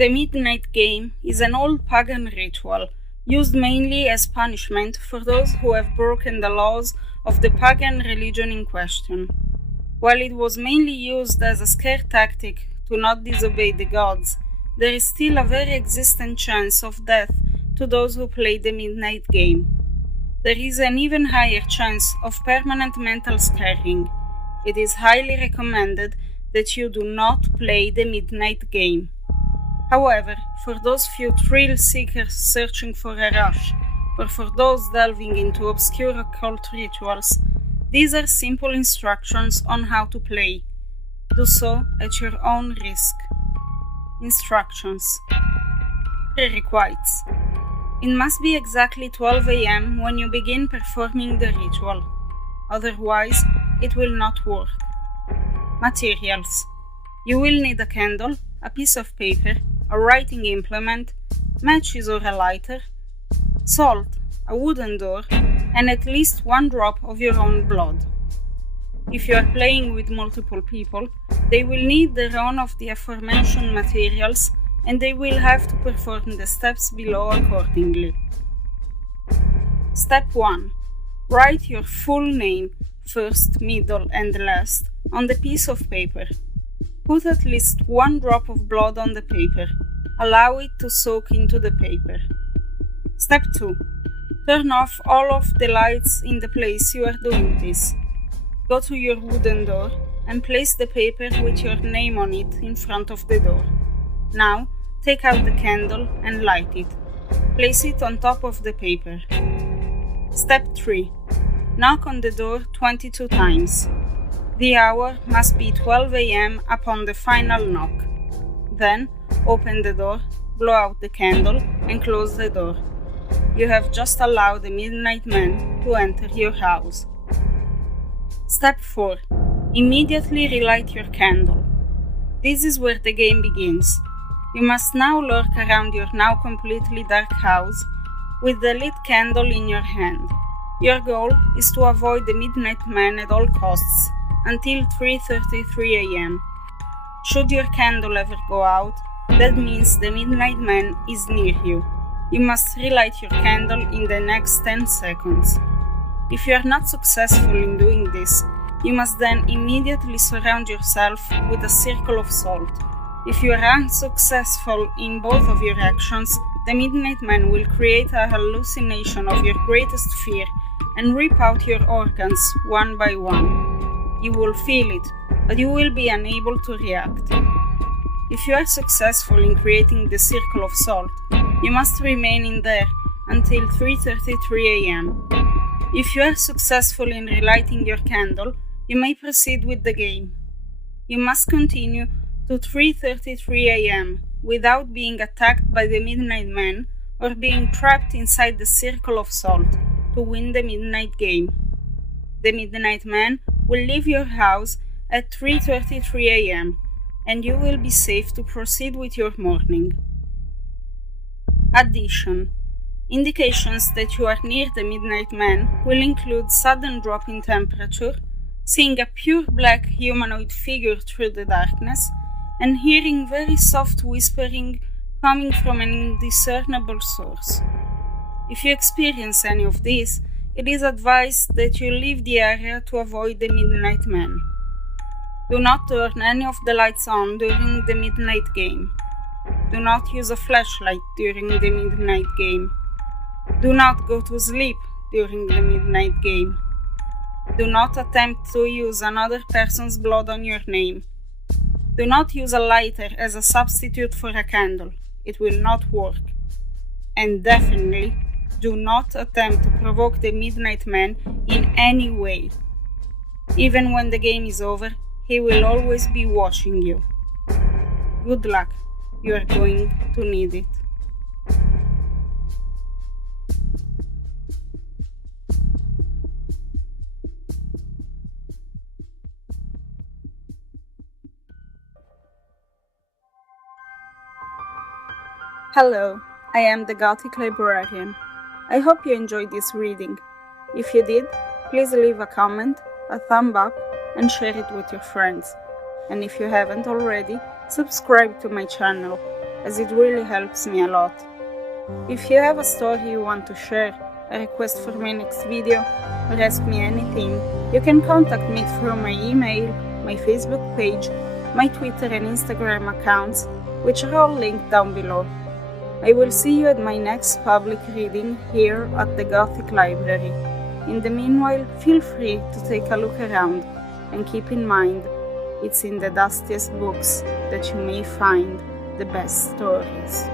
The midnight game is an old pagan ritual used mainly as punishment for those who have broken the laws of the pagan religion in question. While it was mainly used as a scare tactic to not disobey the gods, there is still a very existent chance of death to those who play the midnight game. There is an even higher chance of permanent mental scarring. It is highly recommended that you do not play the midnight game. However, for those few thrill seekers searching for a rush, or for those delving into obscure occult rituals, these are simple instructions on how to play. Do so at your own risk. Instructions. Prerequisites. It must be exactly 12 a.m. when you begin performing the ritual. Otherwise, it will not work. Materials. You will need a candle, a piece of paper, a writing implement, matches or a lighter, salt, a wooden door, and at least one drop of your own blood. If you are playing with multiple people, they will need their own of the aforementioned materials, and they will have to perform the steps below accordingly. Step 1. Write your full name, first, middle, and last, on the piece of paper. Put at least one drop of blood on the paper. Allow it to soak into the paper. Step 2. Turn off all of the lights in the place you are doing this. Go to your wooden door and place the paper with your name on it in front of the door. Now, take out the candle and light it. Place it on top of the paper. Step 3. Knock on the door 22 times. The hour must be 12 a.m. upon the final knock. Then, open the door, blow out the candle, and close the door. You have just allowed the midnight man to enter your house. Step 4. Immediately relight your candle. This is where the game begins. You must now lurk around your now completely dark house with the lit candle in your hand. Your goal is to avoid the midnight man at all costs until 3:33 a.m. Should your candle ever go out, that means the midnight man is near you. You must relight your candle in the next 10 seconds. If you are not successful in doing this, you must then immediately surround yourself with a circle of salt. If you are unsuccessful in both of your actions, the midnight man will create a hallucination of your greatest fear and rip out your organs one by one. You will feel it, but you will be unable to react. If you are successful in creating the circle of salt, you must remain in there until 3:33 a.m. If you are successful in relighting your candle, you may proceed with the game. You must continue to 3:33 a.m. without being attacked by the midnight man or being trapped inside the circle of salt to win the midnight game. The midnight man will leave your house at 3:33 a.m. and you will be safe to proceed with your morning. Addition. Indications that you are near the midnight man will include sudden drop in temperature, seeing a pure black humanoid figure through the darkness, and hearing very soft whispering coming from an indiscernible source. If you experience any of these, it is advised that you leave the area to avoid the midnight man. Do not turn any of the lights on during the midnight game. Do not use a flashlight during the midnight game. Do not go to sleep during the midnight game. Do not attempt to use another person's blood on your name. Do not use a lighter as a substitute for a candle. It will not work. And definitely, do not attempt to provoke the midnight man in any way. Even when the game is over, he will always be watching you. Good luck. You are going to need it. Hello, I am the Gothic Librarian. I hope you enjoyed this reading. If you did, please leave a comment, a thumb up, and share it with your friends. And if you haven't already, subscribe to my channel. as it really helps me a lot. If you have a story you want to share, a request for my next video, or ask me anything, you can contact me through my email, my Facebook page, my Twitter and Instagram accounts, which are all linked down below. I will see you at my next public reading here at the Gothic Library. In the meanwhile, feel free to take a look around and keep in mind, it's in the dustiest books that you may find the best stories.